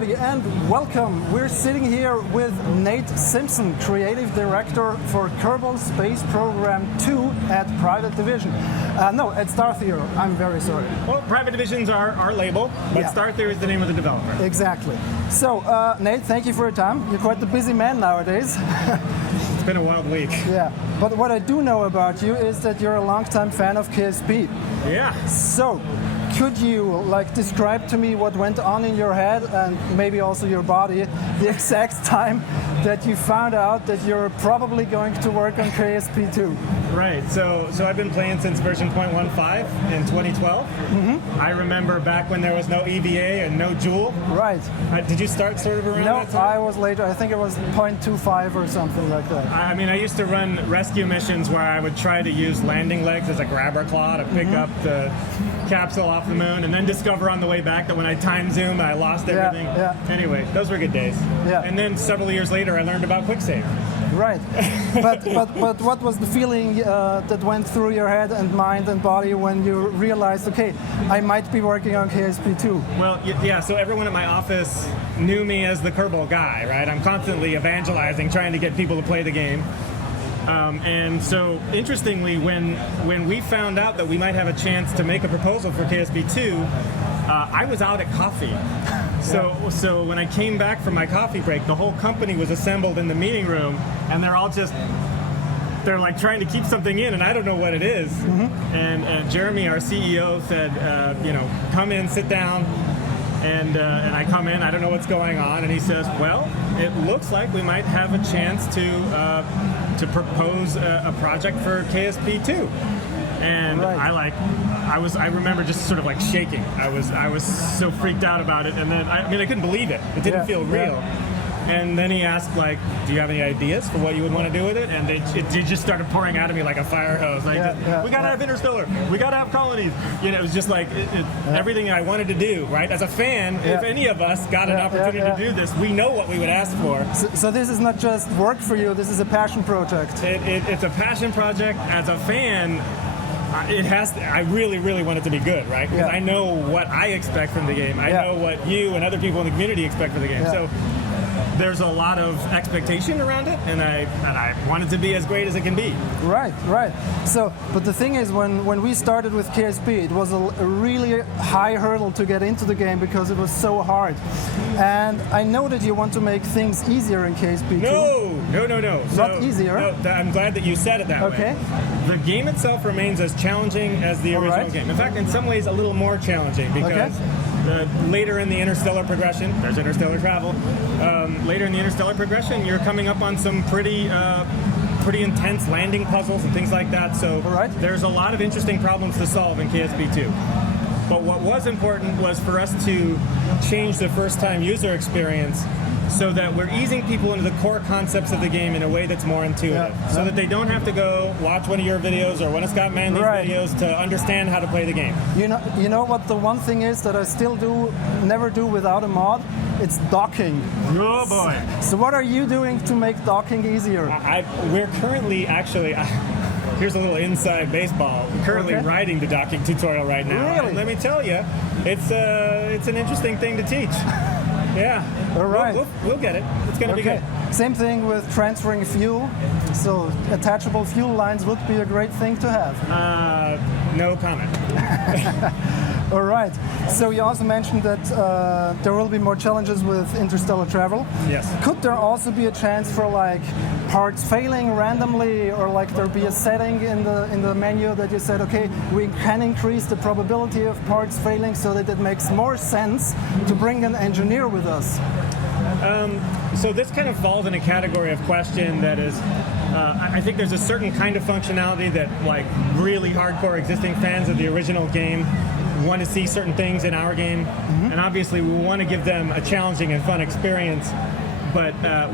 everybody, and welcome. We're sitting here with Nate Simpson, Creative Director for Kerbal Space Program 2 at Private Division. At star.theory. I'm very sorry. Well, Private Division's our label, but star.theory is the name of the developer. Exactly. So, Nate, thank you for your time. You're quite the busy man nowadays. It's been a wild week. Yeah, but what I do know about you is that you're a longtime fan of KSP. Yeah. So, could you describe to me what went on in your head and maybe also your body the exact time that you found out that you're probably going to work on KSP 2? Right. So I've been playing since version 0.15 in 2012. Mm-hmm. I remember back when there was no EVA and no Joule. Right. Did you start sort of around that time? No, I was later. I think it was 0.25 or something like that. I mean, I used to run rescue missions where I would try to use landing legs as a grabber claw to pick up the capsule off the moon, and then discover on the way back that when I time zoomed, I lost everything. Yeah. Anyway, those were good days. Yeah. And then several years later, I learned about quicksave. Right. but what was the feeling that went through your head and mind and body when you realized, okay, I might be working on KSP 2? Well, yeah, so everyone at my office knew me as the Kerbal guy, right? I'm constantly evangelizing, trying to get people to play the game. And so, interestingly, when we found out that we might have a chance to make a proposal for KSP 2, I was out at coffee. So when I came back from my coffee break, the whole company was assembled in the meeting room, and they're like trying to keep something in, and I don't know what it is. Mm-hmm. And Jeremy, our CEO, said, come in, sit down. And I come in, I don't know what's going on, and he says, well, it looks like we might have a chance to propose a project for KSP 2. And right. I remember just sort of like shaking. I was so freaked out about it, and then I couldn't believe it. It didn't feel real. Yeah. And then he asked, do you have any ideas for what you would want to do with it? And it just started pouring out of me like a fire hose. We gotta have interstellar. We gotta have colonies. It was just like everything I wanted to do. Right? As a fan, if any of us got an opportunity to do this, we know what we would ask for. So this is not just work for you. This is a passion project. It's a passion project. As a fan, I really, really want it to be good, right? Because I know what I expect from the game. I know what you and other people in the community expect from the game. So there's a lot of expectation around it, and I want it to be as great as it can be. Right. So, but the thing is, when we started with KSP, it was a really high hurdle to get into the game because it was so hard. And I know that you want to make things easier in KSP too. No. Not easier? No, I'm glad that you said it that way. The game itself remains as challenging as the original game. In fact, in some ways, a little more challenging because later in the interstellar progression, there's interstellar travel. Later in the interstellar progression, you're coming up on some pretty intense landing puzzles and things like that. So there's a lot of interesting problems to solve in KSP 2. But what was important was for us to change the first-time user experience so that we're easing people into the core concepts of the game in a way that's more intuitive. So that they don't have to go watch one of your videos or one of Scott Manley's videos to understand how to play the game. You know what the one thing is that I still never do without a mod? It's docking. Oh boy. So what are you doing to make docking easier? We're currently actually... Here's a little inside baseball. We're currently writing the docking tutorial right now. Really? And let me tell you, it's an interesting thing to teach. Yeah. All right. We'll get it. It's going to be good. Same thing with transferring fuel. So attachable fuel lines would be a great thing to have. No comment. All right. So you also mentioned that there will be more challenges with interstellar travel. Yes. Could there also be a chance for parts failing randomly, or there be a setting in the menu that you said, okay, we can increase the probability of parts failing so that it makes more sense to bring an engineer with us? So this kind of falls in a category of question that is, I think there's a certain kind of functionality that really hardcore existing fans of the original game want to see certain things in our game, and obviously we want to give them a challenging and fun experience.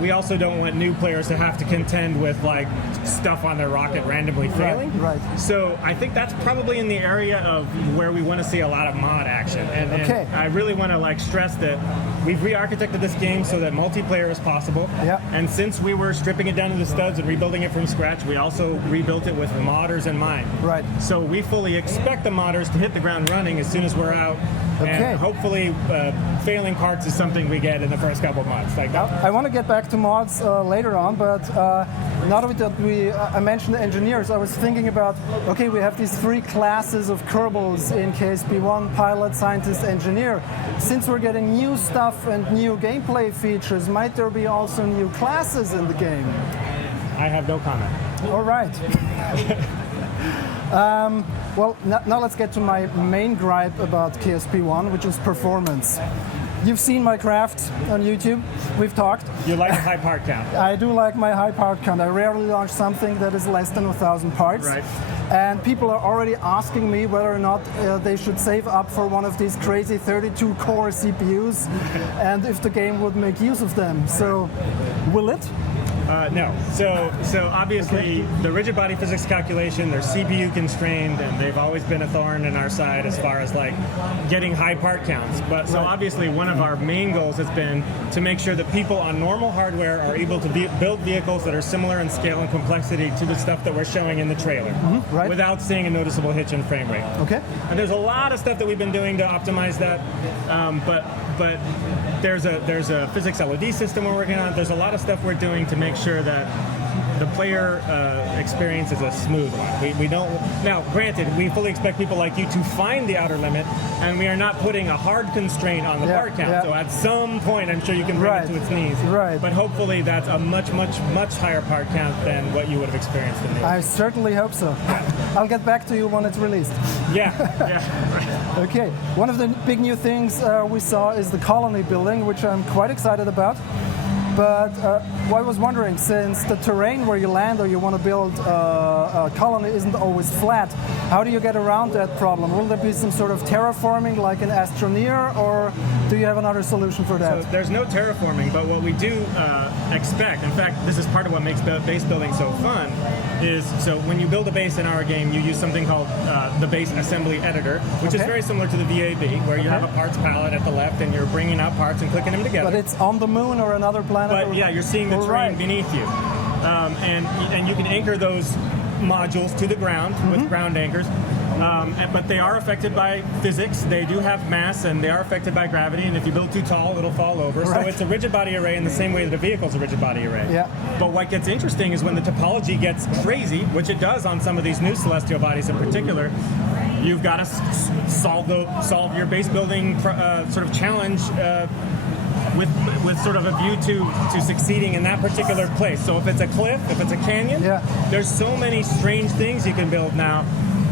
we also don't want new players to have to contend with like stuff on their rocket randomly failing. Right. So I think that's probably in the area of where we want to see a lot of mod action. And I really want to like stress that we've re-architected this game so that multiplayer is possible. Yeah. And since we were stripping it down to the studs and rebuilding it from scratch, we also rebuilt it with modders in mind. Right. So we fully expect the modders to hit the ground running as soon as we're out. Okay. And hopefully failing parts is something we get in the first couple of months. Like that. I want to get back to mods later on, but now that I mentioned the engineers, I was thinking about, okay, we have these 3 classes of Kerbals in KSP1, pilot, scientist, engineer. Since we're getting new stuff and new gameplay features, might there be also new classes in the game? I have no comment. All right. Well, now let's get to my main gripe about KSP1, which is performance. You've seen my craft on YouTube. We've talked. You like a high part count. I do like my high part count. I rarely launch something that is less than 1,000 parts. Right. And people are already asking me whether or not they should save up for one of these crazy 32-core CPUs and if the game would make use of them. So, will it? No. So obviously the rigid body physics calculation, they're CPU constrained, and they've always been a thorn in our side as far as like getting high part counts. But so obviously one of our main goals has been to make sure that people on normal hardware are able to build vehicles that are similar in scale and complexity to the stuff that we're showing in the trailer, right. without seeing a noticeable hitch in frame rate. Okay. And there's a lot of stuff that we've been doing to optimize that, but there's a physics LOD system we're working on. There's a lot of stuff we're doing to make sure that the player experience is a smooth one. We don't. Now, granted, we fully expect people like you to find the outer limit, and we are not putting a hard constraint on the part count. Yeah. So at some point, I'm sure you can bring it to its knees. Right. But hopefully, that's a much higher part count than what you would have experienced in the. I certainly hope so. I'll get back to you when it's released. Yeah. Okay. One of the big new things we saw is the colony building, which I'm quite excited about. But I was wondering, since the terrain where you land or you want to build a colony isn't always flat, how do you get around that problem? Will there be some sort of terraforming like an Astroneer, or do you have another solution for that? So there's no terraforming, but what we do expect, in fact, this is part of what makes base building so fun, is so when you build a base in our game, you use something called the base assembly editor, which is very similar to the VAB, where you have a parts palette at the left and you're bringing out parts and clicking them together. But it's on the moon or another planet? But yeah, you're seeing the terrain beneath you. And you can anchor those modules to the ground with ground anchors. But they are affected by physics. They do have mass, and they are affected by gravity. And if you build too tall, it'll fall over. Right. So it's a rigid body array in the same way that a vehicle's a rigid body array. Yeah. But what gets interesting is when the topology gets crazy, which it does on some of these new celestial bodies in particular. You've got to solve your base building sort of challenge. With sort of a view to succeeding in that particular place. So if it's a cliff, if it's a canyon, there's so many strange things you can build now.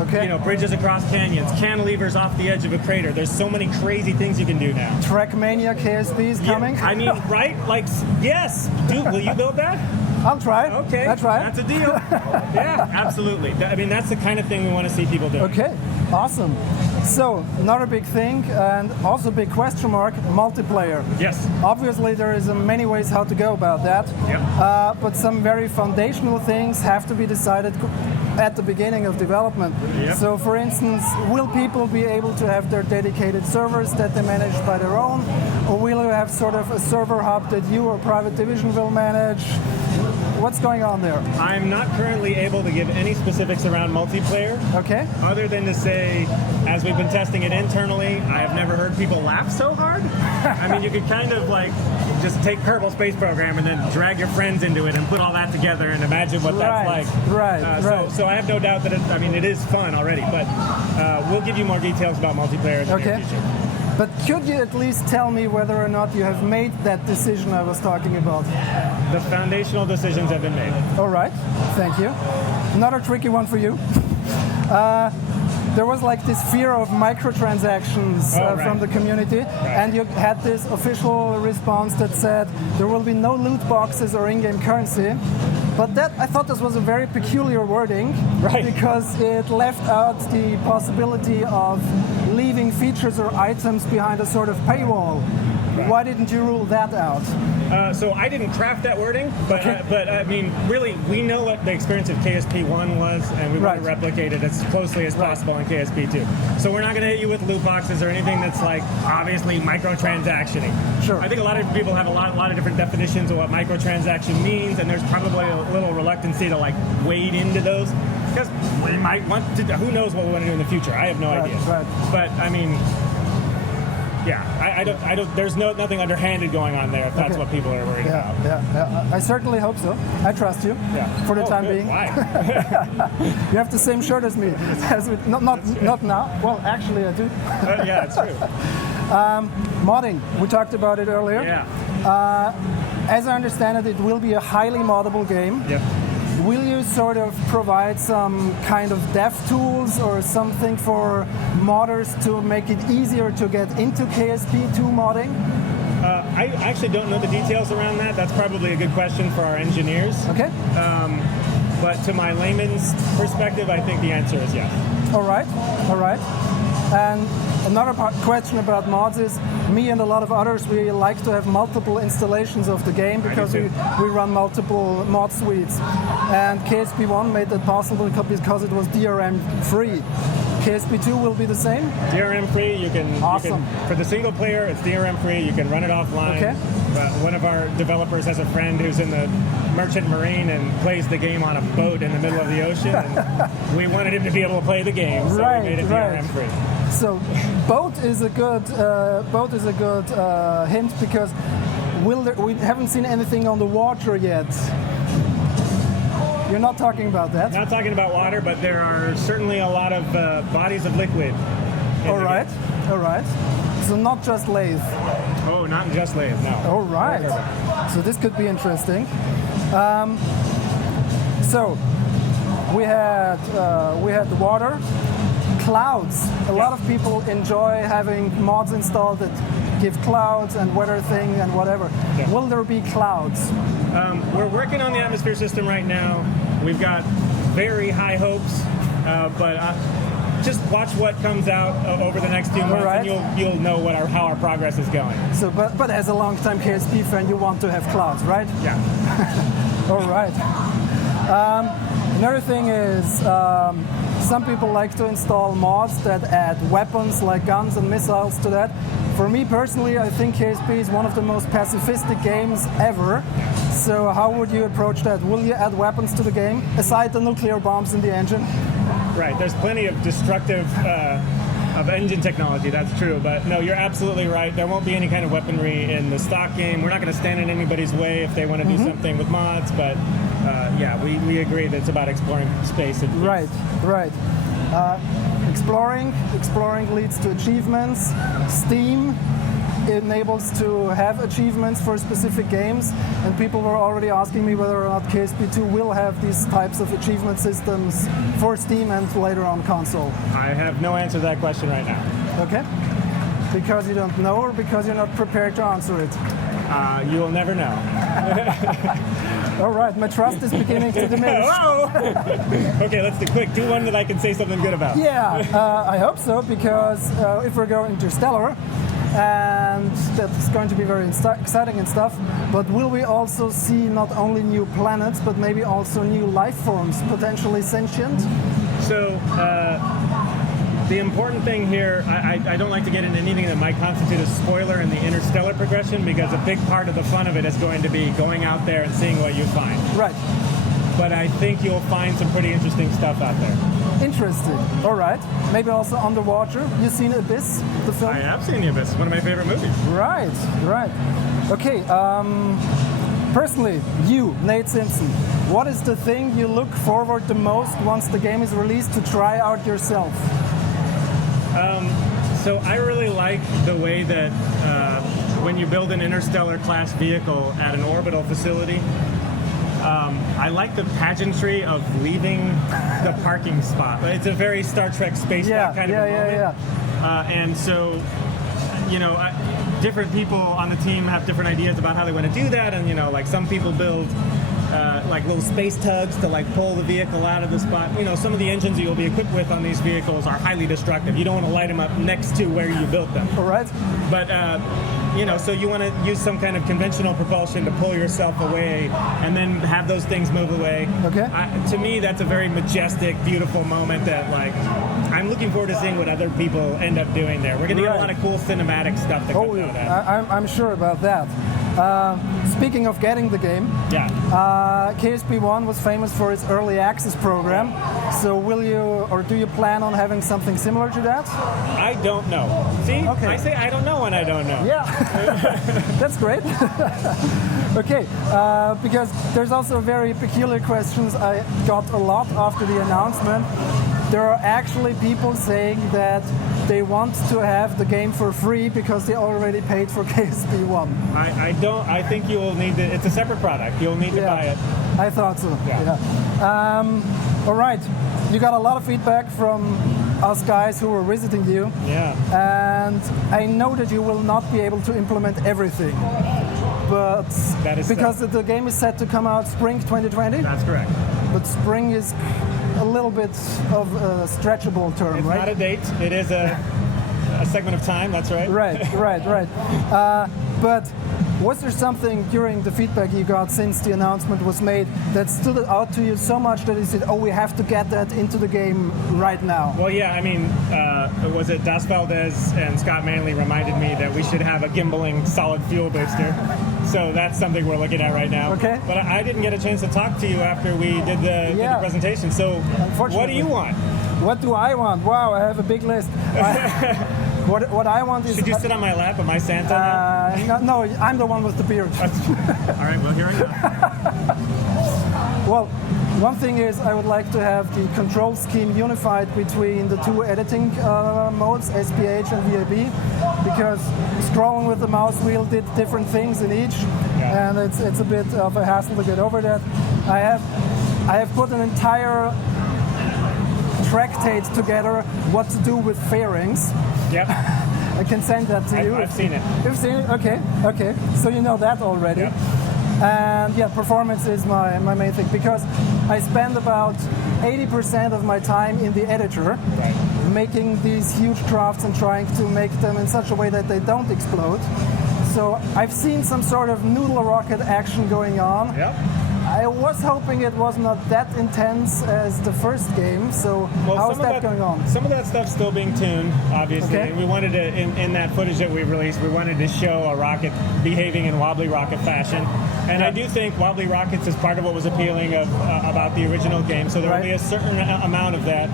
Okay. You know, bridges across canyons, cantilevers off the edge of a crater. There's so many crazy things you can do now. Trackmania KSP is coming? I mean, right? Like, yes. Dude, will you build that? I'll try. Okay. I'll try. That's a deal. Yeah, absolutely. I mean, that's the kind of thing we want to see people do. Okay, awesome. So, another big thing, and also big question mark, multiplayer. Yes. Obviously, there is many ways how to go about that. Yep. But some very foundational things have to be decided at the beginning of development. Yep. So, for instance, will people be able to have their dedicated servers that they manage by their own? Or will you have sort of a server hub that you or Private Division will manage? What's going on there? I'm not currently able to give any specifics around multiplayer. Okay. Other than to say, as we've been testing it internally, I have never heard people laugh so hard. I mean, you could kind of like just take Kerbal Space Program and then drag your friends into it and put all that together and imagine what that's like. Right. So I have no doubt that it is fun already, but we'll give you more details about multiplayer in the near future. But could you at least tell me whether or not you have made that decision I was talking about? The foundational decisions have been made. All right, thank you. Another tricky one for you. There was like this fear of microtransactions from the community, and you had this official response that said there will be no loot boxes or in-game currency. But that, I thought this was a very peculiar wording, because it left out the possibility of leaving features or items behind a sort of paywall. Why didn't you rule that out? So I didn't craft that wording, but I mean, really, we know what the experience of KSP1 was, and we want to replicate it as closely as possible in KSP2. So we're not going to hit you with loot boxes or anything that's like obviously microtransaction-y. Sure. I think a lot of people have a lot of different definitions of what microtransaction means, and there's probably a little reluctancy to like wade into those because we might want to. Who knows what we want to do in the future? I have no idea. Right. But I mean. Yeah, I don't. There's nothing underhanded going on there. If that's what people are worried about. Yeah. I certainly hope so. I trust you. Yeah. For the time good. being. Why? You have the same shirt as me. Not now. Well, actually, I do. Yeah, it's true. Modding. We talked about it earlier. Yeah. As I understand it, it will be a highly moddable game. Yep. Will you sort of provide some kind of dev tools or something for modders to make it easier to get into KSP2 modding? I actually don't know the details around that. That's probably a good question for our engineers. Okay. But to my layman's perspective, I think the answer is yes. All right. And another question about mods is, me and a lot of others, we like to have multiple installations of the game because we run multiple mod suites. And KSP1 made that possible because it was DRM free. KSP2 will be the same? DRM free, you can, awesome. For the single player, it's DRM free, you can run it offline. Okay. One of our developers has a friend who's in the merchant marine and plays the game on a boat in the middle of the ocean. And we wanted him to be able to play the game, so we made it DRM free. So, boat is a good hint because we haven't seen anything on the water yet. You're not talking about that. Not talking about water, but there are certainly a lot of bodies of liquid. All right. So not just lathe. Oh, not just lathe, no. All right. So this could be interesting. So we had the water. Clouds. A lot of people enjoy having mods installed that give clouds and weather thing and whatever. Yeah. Will there be clouds? We're working on the atmosphere system right now. We've got very high hopes, but just watch what comes out over the next few months, and you'll know how our progress is going. So, but as a long-time KSP fan, you want to have clouds, right? Yeah. All right. Another thing is, some people like to install mods that add weapons like guns and missiles to that. For me personally, I think KSP is one of the most pacifistic games ever. So how would you approach that? Will you add weapons to the game, aside the nuclear bombs in the engine? Right, there's plenty of destructive of engine technology, that's true. But no, you're absolutely right. There won't be any kind of weaponry in the stock game. We're not going to stand in anybody's way if they want to do something with mods, but yeah, we agree that it's about exploring space. And right. Exploring leads to achievements. Steam enables to have achievements for specific games, and people were already asking me whether or not KSP2 will have these types of achievement systems for Steam and later on console. I have no answer to that question right now. Okay. Because you don't know, or because you're not prepared to answer it? You will never know. All right, my trust is beginning to diminish. Okay, let's do quick. Do one that I can say something good about. Yeah, I hope so, because if we're going interstellar, and that's going to be very exciting and stuff, but will we also see not only new planets, but maybe also new life forms, potentially sentient? So, the important thing here, I don't like to get into anything that might constitute a spoiler in the interstellar progression, because a big part of the fun of it is going to be going out there and seeing what you find. Right. But I think you'll find some pretty interesting stuff out there. Interesting. All right. Maybe also underwater. You've seen Abyss, the film? I have seen The Abyss. It's one of my favorite movies. Right. Okay. Personally, you, Nate Simpson, what is the thing you look forward the most once the game is released to try out yourself? So I really like the way that when you build an interstellar class vehicle at an orbital facility, I like the pageantry of leaving the parking spot. It's a very Star Trek spacewalk kind of a moment. And so, you know, different people on the team have different ideas about how they want to do that. And, you know, like some people build like little space tugs to like pull the vehicle out of the spot. You know, some of the engines you'll be equipped with on these vehicles are highly destructive. You don't want to light them up next to where you built them. All right. But so you want to use some kind of conventional propulsion to pull yourself away and then have those things move away. Okay. To me, that's a very majestic, beautiful moment that, like, I'm looking forward to seeing what other people end up doing there. We're going to get a lot of cool cinematic stuff that comes out of that. I'm sure about that. Speaking of getting the game, KSP1 was famous for its early access program. So will you, or do you plan on having something similar to that? I don't know. See, I say I don't know and I don't know. Yeah, that's great. Okay, because there's also very peculiar questions I got a lot after the announcement. There are actually people saying that they want to have the game for free because they already paid for KSP1. I think you will need to, it's a separate product. You'll need to buy it. I thought so. Yeah. All right, you got a lot of feedback from us guys who were visiting you. Yeah. And I know that you will not be able to implement everything. But that is because the game is set to come out spring 2020. That's correct. But spring is a little bit of a stretchable term, it's right? It's not a date. It is a segment of time. That's right. Right. But was there something during the feedback you got since the announcement was made that stood out to you so much that you said, "Oh, we have to get that into the game right now"? Well, yeah. I mean, was it Das Valdez and Scott Manley reminded me that we should have a gimbaling solid fuel booster. So that's something we're looking at right now. Okay. But I didn't get a chance to talk to you after we did the presentation. So what do you want? What do I want? Wow, I have a big list. What I want is... Should you sit on my lap? Am I Santa now? No, I'm the one with the beard. All right, well, here I go. Well, one thing is I would like to have the control scheme unified between the two editing modes, SPH and VAB, because scrolling with the mouse wheel did different things in each, and it's a bit of a hassle to get over that. I have put an entire tractate together what to do with fairings. Yep. I can send that to you. I've seen it. You've seen it? Okay. So you know that already. Yep. And yeah, performance is my main thing because I spend about 80% of my time in the editor making these huge crafts and trying to make them in such a way that they don't explode. So I've seen some sort of noodle rocket action going on. Yep. I was hoping it was not that intense as the first game, so how's that going on? Some of that stuff's still being tuned, obviously. Okay. And we wanted to, in that footage that we released, we wanted to show a rocket behaving in wobbly rocket fashion. And I do think wobbly rockets is part of what was appealing about the original game, so there will be a certain amount of that.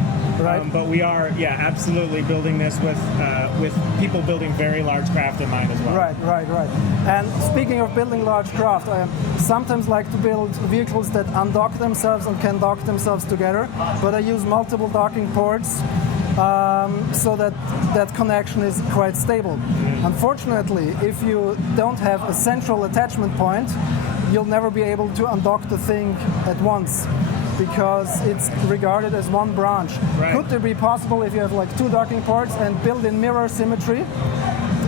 But we are, absolutely building this with people building very large craft in mind as well. Right. And speaking of building large craft, I sometimes like to build vehicles that undock themselves and can dock themselves together, but I use multiple docking ports so that connection is quite stable. Unfortunately, if you don't have a central attachment point, you'll never be able to undock the thing at once, because it's regarded as one branch. Right. Could it be possible if you have like two docking ports and built-in mirror symmetry,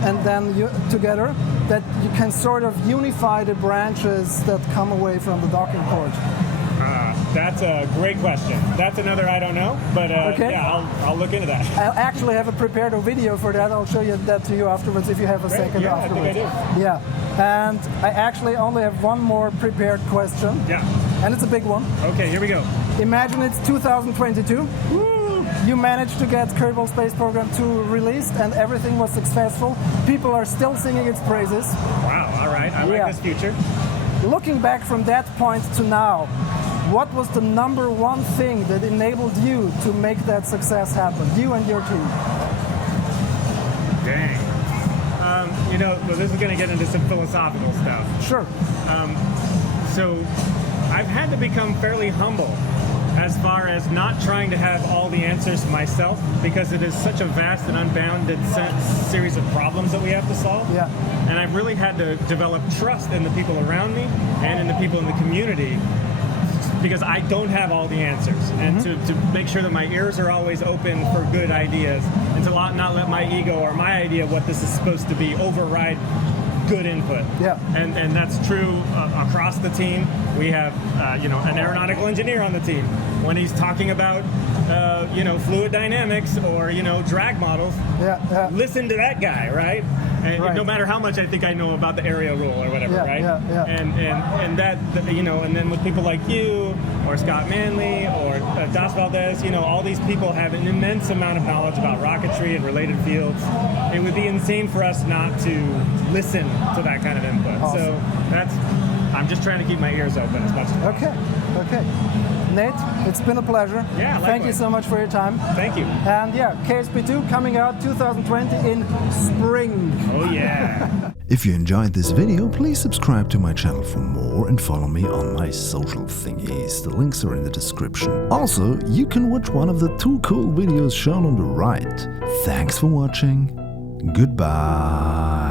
and then together, that you can sort of unify the branches that come away from the docking port? That's a great question. That's another I don't know, but I'll look into that. I actually have prepared a video for that. I'll show you that to you afterwards if you have a second afterwards. I think I do. Yeah, and I actually only have one more prepared question. Yeah. And it's a big one. Okay, here we go. Imagine it's 2022. Woo! You managed to get Kerbal Space Program 2 released and everything was successful. People are still singing its praises. Wow, all right. I like this future. Looking back from that point to now, what was the number one thing that enabled you to make that success happen, you and your team? Dang. Well, this is going to get into some philosophical stuff. Sure. So I've had to become fairly humble as far as not trying to have all the answers myself, because it is such a vast and unbounded series of problems that we have to solve. Yeah. And I've really had to develop trust in the people around me and in the people in the community, because I don't have all the answers, and to make sure that my ears are always open for good ideas, and to not let my ego or my idea of what this is supposed to be override good input. Yeah. And that's true across the team. We have an aeronautical engineer on the team. When he's talking about fluid dynamics or drag models, listen to that guy, right? And Right. no matter how much I think I know about the area rule or whatever, Yeah, right? yeah. And that, you know, and then with people like you or Scott Manley or Das Valdez, you know, all these people have an immense amount of knowledge about rocketry and related fields. It would be insane for us not to listen to that kind of input. Awesome. So I'm just trying to keep my ears open as much as possible. Okay. Nate, it's been a pleasure. Yeah, Thank you likewise. so much for your time. Thank you. And yeah, KSP2 coming out 2020 in spring. Oh yeah. If you enjoyed this video, please subscribe to my channel for more and follow me on my social thingies. The links are in the description. Also, you can watch one of the 2 cool videos shown on the right. Thanks for watching. Goodbye.